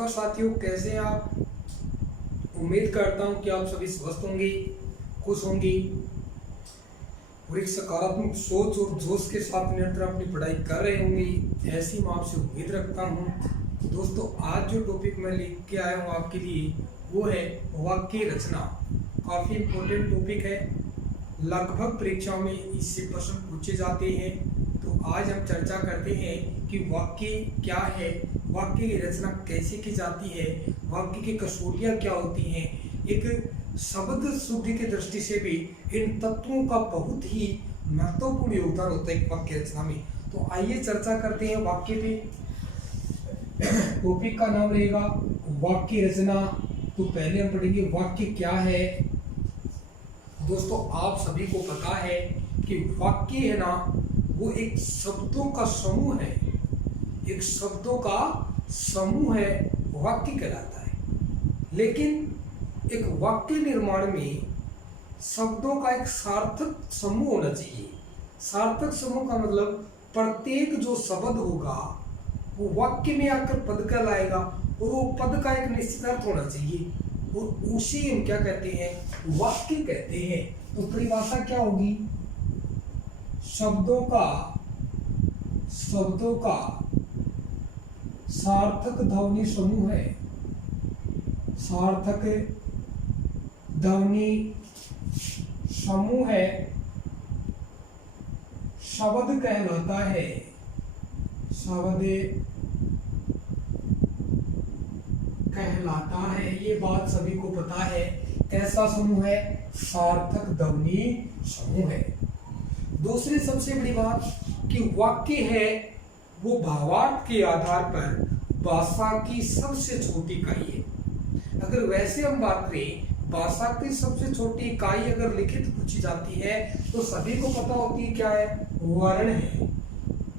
नमस्कार साथियों, कैसे हैं आप। उम्मीद करता हूं कि आप सभी स्वस्थ होंगे, खुश होंगे और एक सकारात्मक सोच और जोश के साथ निरंतर अपनी पढ़ाई कर रहे होंगे। ऐसी मैं आपसे उम्मीद रखता हूं। दोस्तों, आज जो टॉपिक मैं लेके के आया हूं आपके लिए वो है वाक्य रचना। काफ़ी इम्पोर्टेंट टॉपिक है, लगभग परीक्षाओं में इससे प्रश्न पूछे जाते हैं। तो आज हम चर्चा करते हैं कि वाक्य क्या है, वाक्य की रचना कैसे की जाती है, वाक्य की कसौटियाँ क्या होती हैं। एक शब्द शुद्धि की दृष्टि से भी इन तत्वों का बहुत ही महत्वपूर्ण योगदान होता है एक वाक्य रचना में। तो आइए चर्चा करते हैं वाक्य पे। टॉपिक का नाम रहेगा वाक्य रचना। तो पहले हम पढ़ेंगे वाक्य क्या है। दोस्तों, आप सभी को पता है कि वाक्य है ना, वो एक शब्दों का समूह है। एक शब्दों का समूह है, वाक्य कहलाता है। लेकिन एक वाक्य निर्माण में शब्दों का एक सार्थक समूह होना चाहिए। सार्थक समूह का मतलब प्रत्येक जो शब्द होगा वो वाक्य में आकर पद कहलाएगा और वो पद का एक निश्चित अर्थ होना चाहिए और उसे हम क्या कहते हैं, वाक्य कहते हैं। तो परिभाषा क्या होगी, शब्दों का सार्थक ध्वनि समूह है। सार्थक ध्वनि समूह है, शब्द कहलाता है। शब्द कहलाता है, ये बात सभी को पता है। कैसा समूह है, सार्थक ध्वनि समूह है। दूसरी सबसे बड़ी बात कि वाक्य है वो भावार्थ के आधार पर भाषा की सबसे छोटी इकाई है। अगर वैसे हम बात करें, भाषा की सबसे छोटी इकाई अगर लिखित पूछी जाती है तो सभी को पता होती है क्या है, वर्ण है।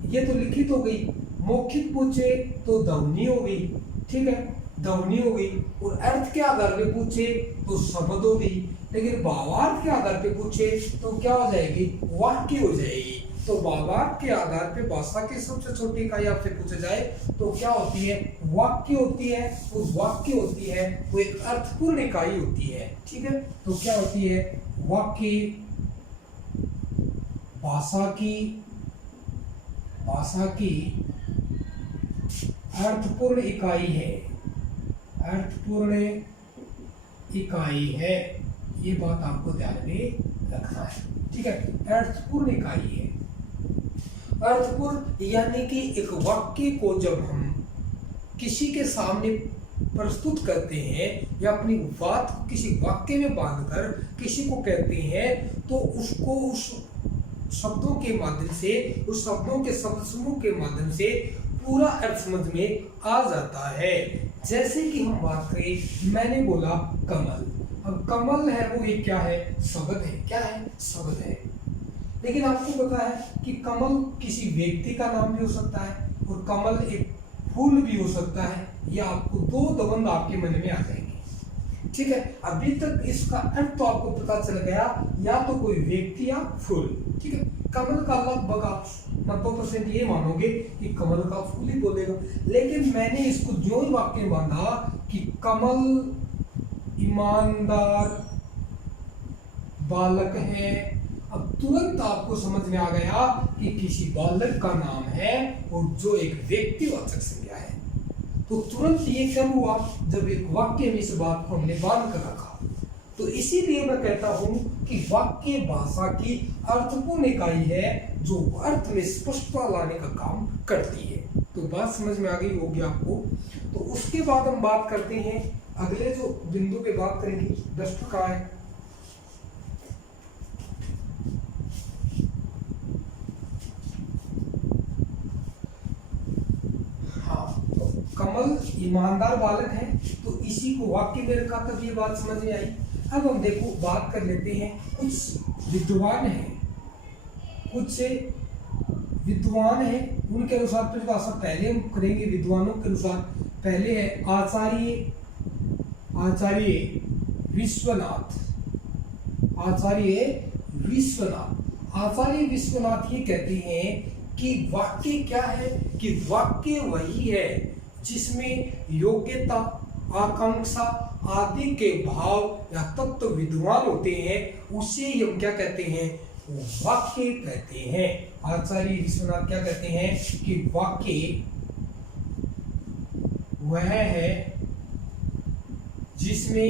ये तो लिखित हो गई। मौखिक पूछे तो ध्वनि हो गई, ठीक है, ध्वनि हो गई। और अर्थ के आधार पे पूछे तो शब्द हो गई। लेकिन भावार्थ के आधार पे पूछे तो क्या हो जाएगी, वाक्य हो जाएगी। तो भावार्थ के आधार पे भाषा की सबसे छोटी इकाई आपसे पूछा जाए तो क्या होती है, वाक्य होती है। वो वाक्य होती है वो एक अर्थपूर्ण इकाई होती है, ठीक है। तो क्या होती है, वाक्य भाषा की अर्थपूर्ण इकाई है। अर्थपूर्ण इकाई है, ये बात आपको ध्यान में रखना है, ठीक है। अर्थपूर्ण इकाई है। अर्थपूर्ण यानी कि एक वाक्य को जब हम किसी के सामने प्रस्तुत करते हैं या अपनी बात को किसी वाक्य में बांधकर किसी को कहते हैं तो उसको उस शब्दों के माध्यम से, उस शब्दों के शब्द समूह के माध्यम से पूरा अर्थ समझ में आ जाता है। जैसे कि हम बात करें, मैंने बोला कमल। अब कमल है वो एक क्या है, शब्द है। क्या है, शब्द है। लेकिन आपको पता है कि कमल किसी व्यक्ति का नाम भी हो सकता है और कमल एक फूल भी हो सकता है। या आपको दो दबंग आपके मन में आ जाएंगे, ठीक है। अभी तक इसका अर्थ तो आपको पता चल गया, या तो कोई व्यक्ति या फूल, ठीक है। कमल का लगभग आप 90% ये मानोगे कि कमल का फूल ही बोलेगा। लेकिन मैंने इसको जो ही वाक्य बांधा कि कमल ईमानदार बालक है, अब तुरंत आपको समझ में आ गया कि किसी बालक का नाम है और जो एक व्यक्तिवाचक संज्ञा है। तो तुरंत ये कब हुआ, जब एक वाक्य में इस बात को हमने बांध कर रखा। तो इसीलिए मैं कहता हूं कि वाक्य भाषा की अर्थपूर्ण इकाई है जो अर्थ में स्पष्टता लाने का काम करती है। तो बात समझ में आ गई होगी आपको। तो उसके बाद हम बात करते हैं, अगले जो बिंदु पे बात करेंगे, डस्टर का है। हाँ, तो कमल ईमानदार बालक है, तो इसी को वाक्य में रखा तब ये बात समझ में आई। अब हम देखो बात कर लेते हैं, कुछ विद्वान हैं, कुछ विद्वान हैं, उनके अनुसार परिभाषा पहले हम करेंगे। विद्वानों के अनुसार पहले है आचार्य विश्वनाथ। आचार्य विश्वनाथ ये कहते हैं कि वाक्य क्या है, कि वाक्य वही है जिसमें योग्यता, आकांक्षा आदि के भाव या तत्व विद्वान होते हैं, उसे ही हम क्या कहते हैं, वाक्य कहते हैं। आचार्य विश्वनाथ क्या कहते हैं कि वाक्य वह है जिसमें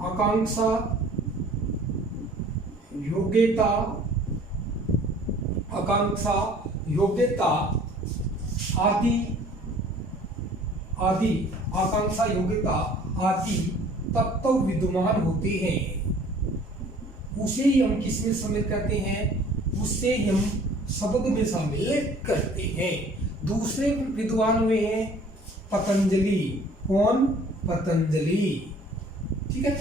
आकांक्षा, योग्यता आदि तत्व विद्यमान होते हैं, उसे ही हम किस में शामिल करते हैं, उससे हम शब्द में शामिल करते हैं। दूसरे विद्वान हुए हैं पतंजलि। कौन? पतंजलि। ठीक है।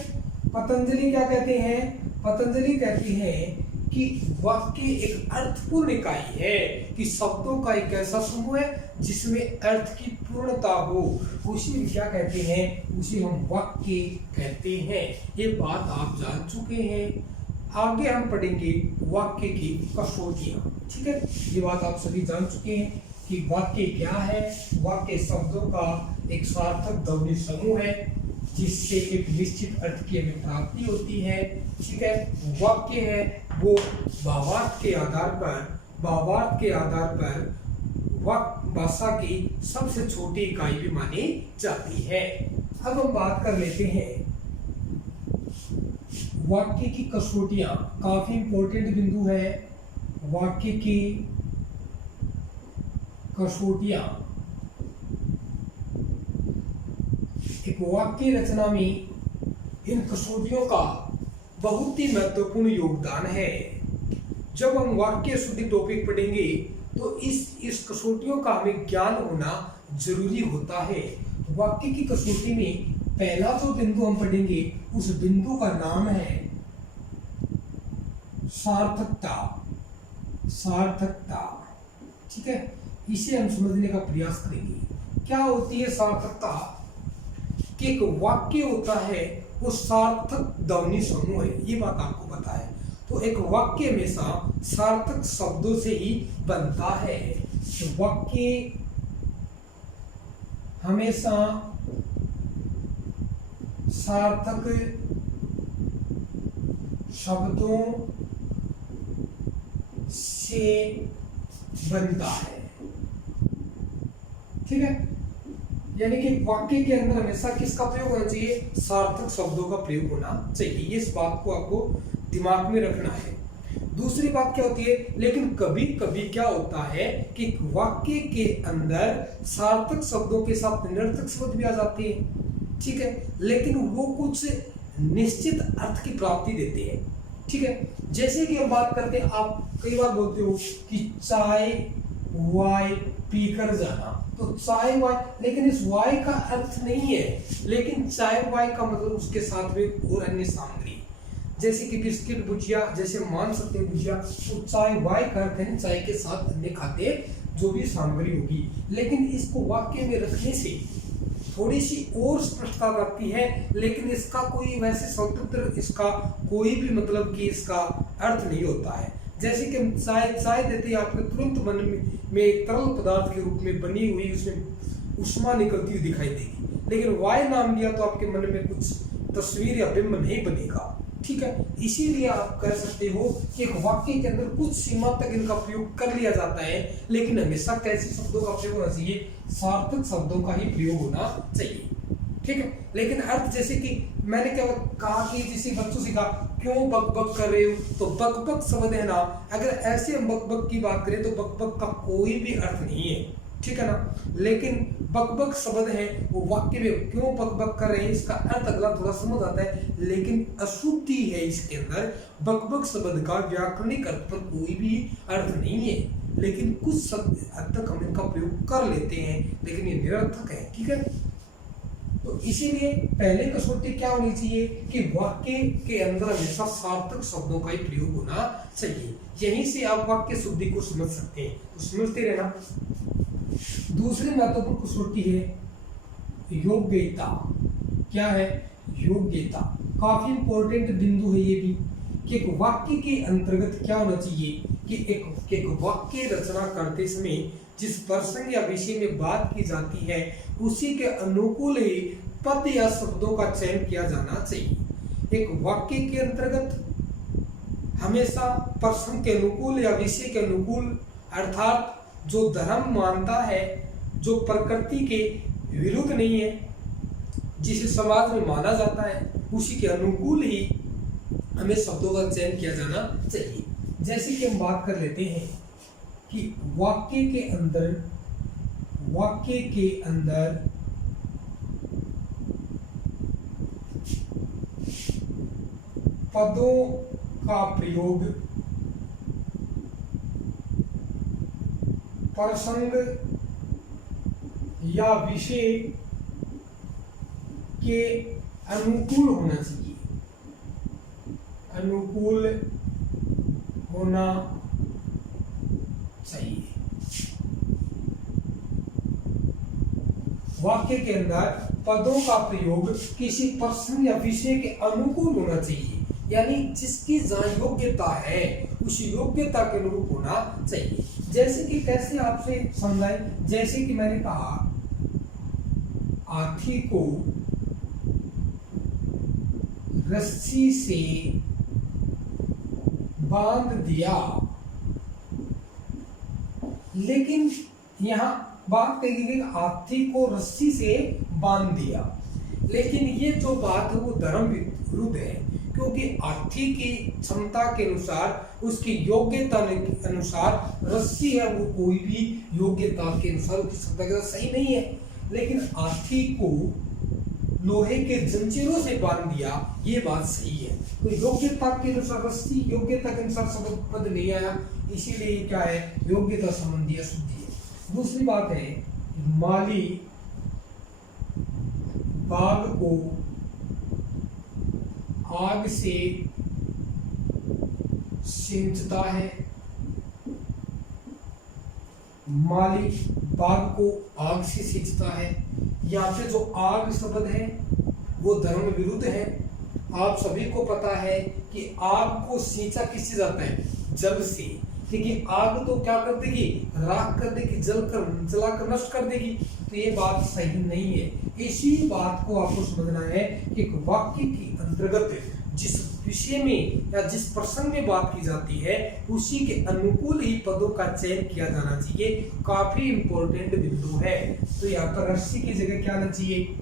पतंजलि क्या कहते हैं? पतंजलि कहते हैं कि वाक्य एक अर्थपूर्ण इकाई है, कि शब्दों का एक ऐसा समूह है जिसमें अर्थ की पूर्णता हो, उसी क्या कहते हैं, उसे हम वाक्य कहते हैं। ये बात आप जान चुके हैं। आगे हम पढ़ेंगे वाक्य की कसौटियां। ठीक है, ये बात आप सभी जान चुके हैं कि वाक्य क्या है। वाक्य शब्दों का एक सार्थक ध्वनि समूह है जिससे एक निश्चित अर्थ की हमें प्राप्ति होती है। ठीक है। वाक्य है वो भावार्थ के आधार पर भाषा की सबसे छोटी इकाई भी मानी जाती है। अब हम बात कर लेते हैं वाक्य की कसौटियां। काफी इंपॉर्टेंट बिंदु है वाक्य की कसौटियां। एक वाक्य रचना में इन कसौटियों का बहुत ही महत्वपूर्ण योगदान है। जब हम वाक्य शुद्धि टॉपिक पढ़ेंगे तो इस कसौटियों का हमें ज्ञान होना जरूरी होता है। वाक्य की कसौटी में पहला जो बिंदु हम पढ़ेंगे उस बिंदु का नाम है सार्थकता। ठीक है, इसे हम समझने का प्रयास करेंगे। क्या होती है सार्थकता? कि एक वाक्य होता है वो सार्थक ध्वनि समूह है, ये बात आपको पता है। तो एक वाक्य हमेशा सार्थक शब्दों से ही बनता है। तो वाक्य हमेशा सार्थक शब्दों से बनता है। ठीक है, यानी कि वाक्य के अंदर हमेशा किसका प्रयोग होना चाहिए? सार्थक शब्दों का प्रयोग होना चाहिए। इस बात को आपको दिमाग में रखना है। दूसरी बात क्या होती है, लेकिन कभी कभी क्या होता है कि वाक्य के अंदर सार्थक शब्दों के साथ निरर्थक शब्द भी आ जाते हैं। ठीक है, लेकिन वो कुछ निश्चित अर्थ की प्राप्ति देते हैं। ठीक है, जैसे कि हम बात करते हैं, आप कई बार बोलते हो कि चाय वाय पीकर जाना, तो चाय वाय, लेकिन इस वाय का अर्थ नहीं है, लेकिन चाय वाय का मतलब उसके साथ में और अन्य सामग्री, जैसे कि बिस्किट भुजिया, जैसे मान सकते हैं भुजिया, तो चाय वाय का अर्थ है चाय के साथ अन्य खाते जो भी सामग्री होगी। लेकिन इसको वाक्य में रखने से थोड़ी सी और स्पष्टता आती है, लेकिन इसका कोई वैसे स्वतंत्र इसका कोई भी मतलब कि इसका अर्थ नहीं होता है। जैसे कि हम चाय देते हैं, आपके तुरंत मन में एक तरल पदार्थ के रूप में बनी हुई उसमें उष्मा निकलती हुई दिखाई देगी, लेकिन वाय नाम लिया तो आपके मन में कुछ तस्वीर या बिंब नहीं बनेगा। ठीक है, इसीलिए आप कह सकते हो कि एक वाक्य के अंदर कुछ सीमा तक इनका प्रयोग कर लिया जाता है, लेकिन हमेशा कैसे शब्दों का प्रयोग होना चाहिए? सार्थक शब्दों का ही प्रयोग होना चाहिए। ठीक है, लेकिन अर्थ, जैसे कि मैंने क्या कहा कि जिसे बच्चों से कहा क्यों बक बक कर रहे हो, तो बक बक शब्द है ना, अगर ऐसे हम बक बक की बात करें तो बक बक का कोई भी अर्थ नहीं है। ठीक है ना, लेकिन बक बक शब्द है वो वाक्य में क्यों बक बक कर रहे हैं इसका अर्थ अगला थोड़ा समझ आता है, लेकिन अशुद्धि है इसके अंदर। बक बक शब्द का व्याकरणिक अर्थ पर कोई भी अर्थ नहीं है, लेकिन कुछ शब्द हद तक हम इनका प्रयोग कर लेते हैं, लेकिन ये निरर्थक है। ठीक है, तो इसीलिए पहले कसौटी क्या होनी चाहिए कि वाक्य के अंदर हमेशा सार्थक शब्दों का ही प्रयोग होना चाहिए। यहीं से आप वाक्य शुद्धि को समझ सकते हैं, तो समझते रहना। दूसरी महत्वपूर्ण कसौटी है योग्यता। क्या है? योग्यता काफी इंपॉर्टेंट बिंदु है ये भी, कि एक वाक्य के अंतर्गत क्या होना चाहिए कि एक वाक्य रचना करते समय जिस प्रसंग या विषय में बात की जाती है उसी के अनुकूल ही पद या शब्दों का चयन किया जाना चाहिए। एक वाक्य के अंतर्गत हमेशा प्रसंग के अनुकूल या विषय के अनुकूल, अर्थात जो धर्म मानता है, जो प्रकृति के विरुद्ध नहीं है, जिसे समाज में माना जाता है, उसी के अनुकूल ही हमें शब्दों का चयन किया जाना चाहिए। जैसे कि हम बात कर लेते हैं कि वाक्य के अंदर पदों का प्रयोग प्रसंग या विषय के अनुकूल होना चाहिए, अनुकूल होना चाहिए। वाक्य के अंदर पदों का प्रयोग किसी प्रसंग या विषय के अनुकूल होना चाहिए, यानी जिसकी जहाँ योग्यता है उस योग्यता के अनुरूप होना चाहिए। जैसे कि कैसे आपसे समझाएं, जैसे कि मैंने कहा हाथी को रस्सी से बांध दिया, लेकिन यहां बात कही गई हाथी को रस्सी से बांध दिया, लेकिन ये जो बात है वो धर्म विरुद्ध है, क्योंकि हाथी की क्षमता के अनुसार, उसकी योग्यता के अनुसार रस्सी है वो कोई भी योग्यता के अनुसार उसकी क्षमता के अनुसार सही नहीं है। लेकिन हाथी को लोहे के जंजीरों से बांध दिया, ये बात सही है। तो योग्यता के अनुसार रस्सी, योग्यता के अनुसार शब्द पद नहीं आया, इसीलिए क्या है, योग्यता संबंधी अशुद्धि है। दूसरी बात है, माली बाग को आग से सींचता है, माली बाग को आग से सींचता है। यहाँ पे जो आग शब्द है वो धर्म विरुद्ध है। आप सभी को पता है कि आग को सींचा किससे जाता है, जल से, क्योंकि आग तो क्या कर देगी, राख कर देगी, जलाकर नष्ट कर देगी। तो ये बात सही नहीं है। इसी बात को आपको समझना है कि एक वाक्य के अंतर्गत जिस विषय में या जिस प्रसंग में बात की जाती है उसी के अनुकूल ही पदों का चयन किया जाना चाहिए। काफी इंपॉर्टेंट बिंदु है। तो यहाँ पर रस्सी की जगह क्या आना चाहिए,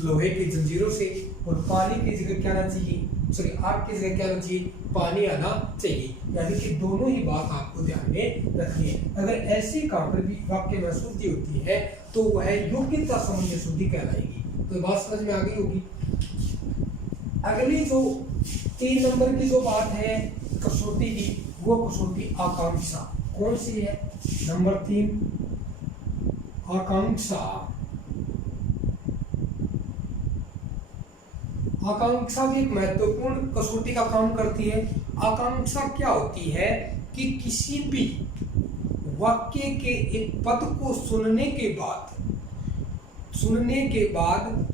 लोहे की जंजीरों से, और पानी की जगह क्या आना चाहिए, सॉरी आग की जगह क्या आना चाहिए, पानी आना चाहिए। यानी कि दोनों ही बात आपको ध्यान में रखनी है। अगर ऐसी कहां पर भी वाक्य में अशुद्धि होती है तो वह योग्यता संबंधी अशुद्धि कहलाएगी। तो बात समझ में आ गई होगी। अगली जो 3 नंबर की जो बात है कसौटी की, वो कसौटी आकांक्षा कौन सी है, नंबर 3 आकांक्षा। आकांक्षा भी एक महत्वपूर्ण कसौटी का काम करती है। आकांक्षा क्या होती है कि किसी भी वाक्य के एक पद को सुनने के बाद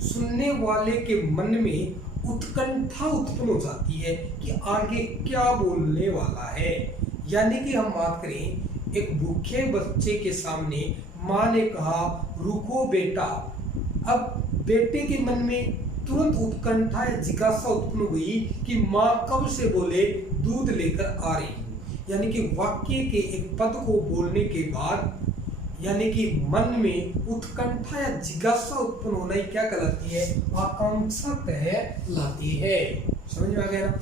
सुनने वाले के मन में उत्कंठा उत्पन्न हो जाती है कि आगे क्या बोलने वाला है। यानी कि हम बात करें, एक भूखे बच्चे के सामने माँ ने कहा रुको बेटा, अब बेटे के मन में तुरंत उत्कंठा या जिज्ञासा उत्पन्न हुई कि माँ कब से बोले दूध लेकर आ रही हूँ। यानी कि वाक्य के एक पद को बोलने के बाद यानी कि मन में उत्कंठा या जिज्ञासा उत्पन्न होना ही क्या कहलाती है, आकांक्षा कहलाती है। समझ में आ गया ना।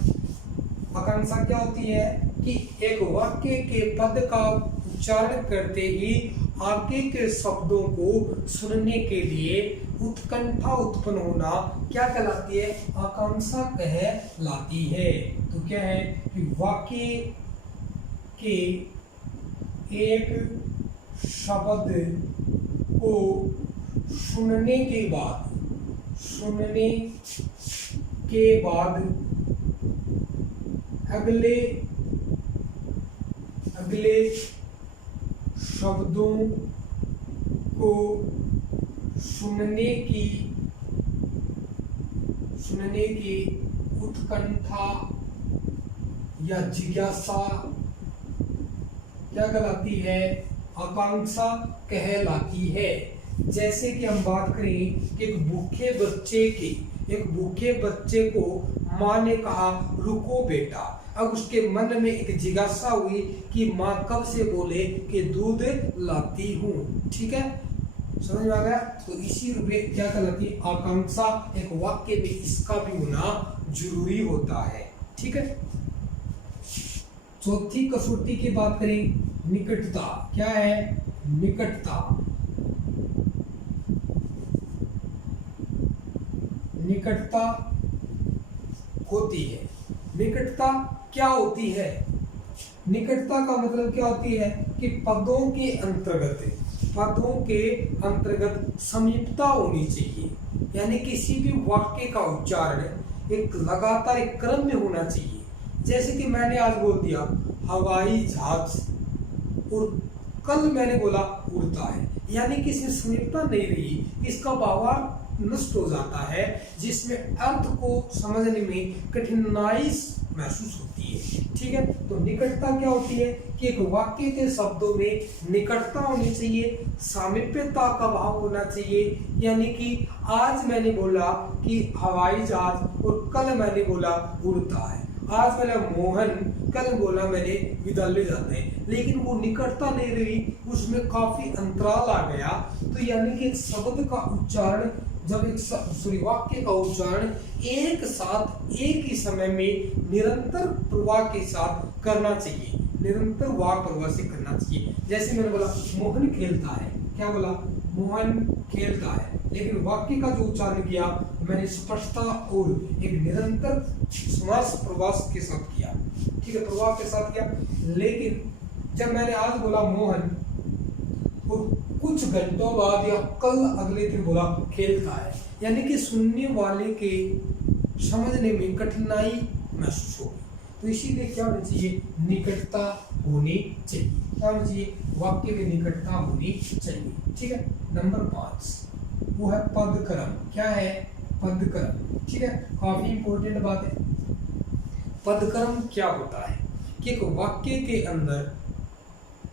आकांक्षा क्या होती है कि एक वाक्य के पद का उच्चारण करते ही आगे के शब्दों को सुनने के लिए उत्कंठा उत्पन्न होना क्या कहलाती है, आकांक्षा कहलाती है। तो क्या है कि वाक्य के एक शब्द को सुनने के बाद अगले शब्दों को सुनने की उत्कंठा या जिज्ञासा क्या कहलाती है, आकांक्षा कहलाती है। जैसे कि हम बात करें कि एक भूखे बच्चे को माँ ने कहा रुको बेटा, अब उसके मन में एक जिज्ञासा हुई कि माँ कब से बोले कि दूध लाती हूँ। ठीक है, समझ में आ गया। तो इसी रूप में क्या कहलाती है, आकांक्षा। एक वाक्य में इसका भी होना जरूरी होता है। ठीक है, चौथी कसौटी की बात करें, निकटता। क्या है, निकटता। निकटता होती है। निकटता क्या होती है, निकटता का मतलब क्या होती है कि पदों के अंतर्गत समीपता होनी चाहिए, यानी किसी भी वाक्य का उच्चारण एक लगातार एक क्रम में होना चाहिए। जैसे कि मैंने आज बोल दिया हवाई जहाज और कल मैंने बोला उड़ता है, यानी कि इसमें समीपता नहीं रही, इसका भावार्थ नष्ट हो जाता है, जिसमें अर्थ को समझने में कठिनाई महसूस होती है। ठीक है, तो निकटता क्या होती है कि एक वाक्य के शब्दों में निकटता होनी चाहिए, सामीप्यता का भाव होना चाहिए। यानी कि आज मैंने बोला कि हवाई जहाज और कल मैंने बोला उड़ता है, आज मैंने मोहन, कल बोला मैंने विद्यालय जाते हैं, लेकिन वो निकटता नहीं रही, उसमें काफी अंतराल आ गया। तो यानी कि एक शब्द का उच्चारण, जब एक वाक्य का उच्चारण एक साथ एक ही समय में निरंतर प्रवाह के साथ करना चाहिए, निरंतर वाक प्रवाह से करना चाहिए। जैसे मैंने बोला मोहन खेलता है, क्या बोला, मोहन खेलता है, लेकिन वाक्य का जो उच्चारण किया मैंने स्पष्टता और एक निरंतर श्वास प्रवास के साथ किया। ठीक है, प्रवाह के साथ किया। लेकिन जब मैंने आज बोला मोहन और कुछ घंटों बाद या कल अगले दिन बोला खेलता है, यानी कि सुनने वाले के समझने में कठिनाई महसूस होगी। तो इसीलिए क्या होनी चाहिए, निकटता होनी चाहिए। क्या होनी चाहिए, वाक्य में निकटता होनी चाहिए। ठीक है, नंबर 5 वो है पदक्रम। क्या है, पदक्रम। ठीक है, काफी इंपॉर्टेंट बात है। पदक्रम क्या होता है कि एक वाक्य के अंदर,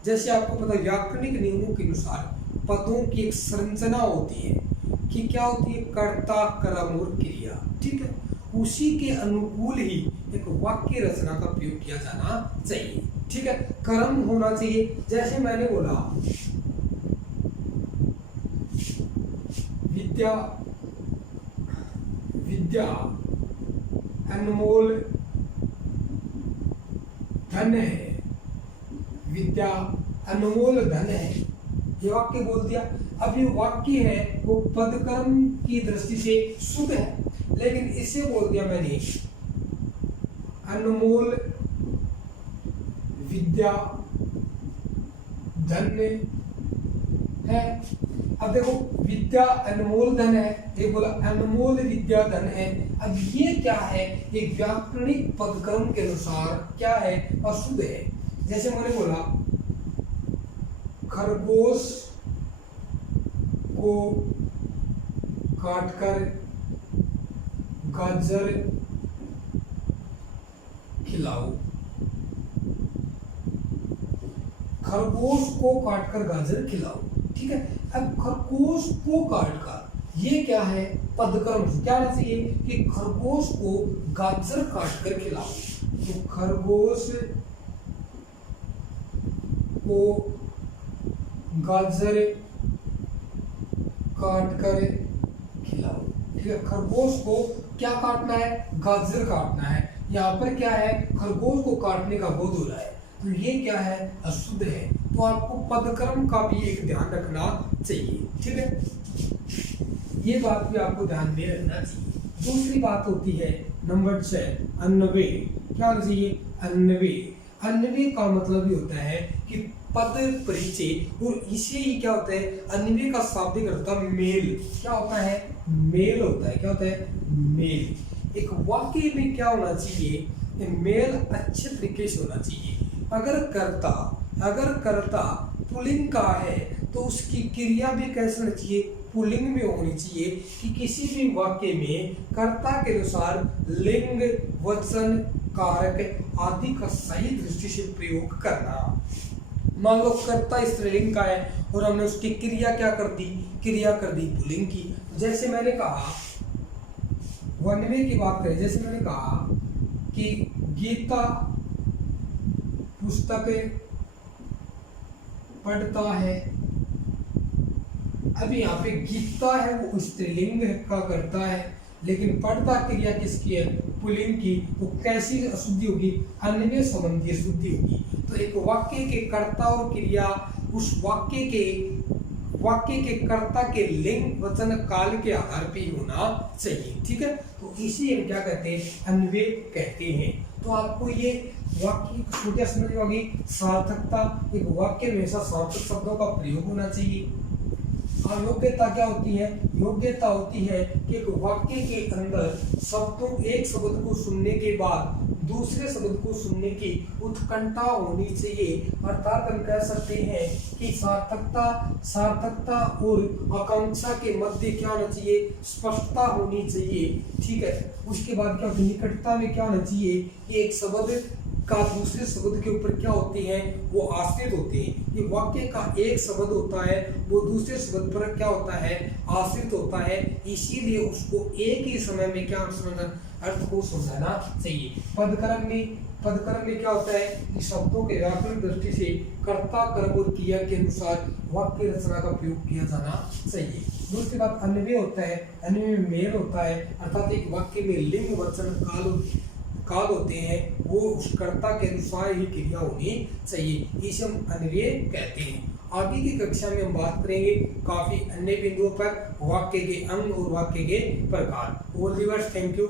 जैसे आपको पता है व्याकरणिक नियमों के अनुसार पदों की एक संरचना होती है कि क्या होती है, कर्ता, कर्म और क्रिया। ठीक है, उसी के अनुकूल ही एक वाक्य रचना का प्रयोग किया जाना चाहिए। ठीक है, कर्म होना चाहिए। जैसे मैंने बोला विद्या, विद्या अनमोल धन है, विद्या अनमोल धन है, ये वाक्य बोल दिया। अब ये वाक्य है वो पदक्रम की दृष्टि से शुद्ध है, लेकिन इसे बोल दिया मैंने अनमोल विद्या धन है। अब देखो विद्या अनमोल धन है, ये बोला अनमोल विद्या धन है। अब ये क्या है, ये व्याकरणिक पदक्रम के अनुसार क्या है, अशुद्ध है। जैसे मैंने बोला खरगोश को काटकर गाजर खिलाओ, खरगोश को काटकर गाजर खिलाओ। ठीक है, अब खरगोश को काटकर, ये क्या है, पदक्रम। क्या होना चाहिए कि खरगोश को गाजर काटकर खिलाओ, तो खरगोश को गाजर काटकर खिलाओ। ठीक है, खरगोश को क्या काटना है, गाजर काटना है। यहाँ पर क्या है, खरगोश को काटने का बोध हो रहा है, तो ये क्या है, अशुद्ध है। तो आपको पदक्रम का भी एक ध्यान रखना चाहिए। ठीक है, ये बात भी आपको ध्यान में रखना चाहिए। दूसरी बात होती है नंबर 6 अन्वय। क्या होना चाहिए, अन्वय। अन्वय का मतलब ये होता है कि पद परिचय, और इसे ही क्या होता है, अन्वय का शाब्दिक अर्थ होता है मेल। क्या होता है, मेल होता है। क्या होता है, मेल। एक वाक्य में क्या होना चाहिए, मेल अच्छे तरीके से होना चाहिए। अगर कर्ता पुल्लिंग का है तो उसकी क्रिया भी कैसे होनी चाहिए, पुल्लिंग में होनी चाहिए। कि किसी भी वाक्य में कर्ता के अनुसार लिंग, वचन, कारक आदि का सही दृष्टि से प्रयोग करना। मान लो कर्ता स्त्रीलिंग का है और हमने उसकी क्रिया क्या कर दी, क्रिया कर दी पुल्लिंग की। जैसे मैंने कहा 91 की बात करें, जैसे मैंने कहा कि गीता पुस्तक पढ़ता है। अब यहाँ पे गीता है वो स्त्रीलिंग का करता है, लेकिन पढ़ता क्रिया किसकी है, पुल्लिंग की। तो कैसी अशुद्धि होगी, अन्वय संबंधी अशुद्धि होगी। तो एक वाक्य के कर्ता और क्रिया उस वाक्य के कर्ता के लिंग वचन काल के आधार पर ही होना चाहिए, ठीक है। तो इसी हम क्या कहते हैं, अन्वय कहते हैं। तो आपको ये वाक्य छोटे समझ में होगी। सार्थकता, एक वाक्य में हमेशा सार्थक शब्दों का प्रयोग होना चाहिए। योग्यता क्या होती है, योग्यता होती है कि एक वाक्य के अंदर एक शब्द को सुनने के बाद दूसरे शब्द को सुनने की उत्कंठा होनी चाहिए। अर्थात हम कह सकते हैं कि सार्थकता और आकांक्षा के मध्य क्या होना चाहिए, स्पष्टता होनी चाहिए, ठीक है। उसके बाद क्या होती है, निकटता में क्या होना चाहिए कि एक शब्द का दूसरे शब्द के ऊपर क्या होते हैं, वो आश्रित होते हैं। ये वाक्य का एक शब्द होता है वो दूसरे शब्द पर क्या होता है, आश्रित होता है। इसीलिए उसको एक ही समय में क्या अर्थ को समझाना चाहिए। पदक्रम में क्या होता है कि शब्दों के व्याकरण दृष्टि से कर्ता कर्म और क्रिया के अनुसार वाक्य रचना का प्रयोग किया जाना चाहिए। दूसरी बात अन्वय होता है, अन्वय में मेल होता है, अर्थात एक वाक्य में लिंग वचन काल होते हैं, वो उस कर्ता के अनुसार ही क्रिया होनी चाहिए। इसे हम अन्वय कहते हैं। आगे की कक्षा में हम बात करेंगे काफी अन्य बिंदुओं पर वाक्य के अंग और वाक्य के प्रकार। All the best, thank you.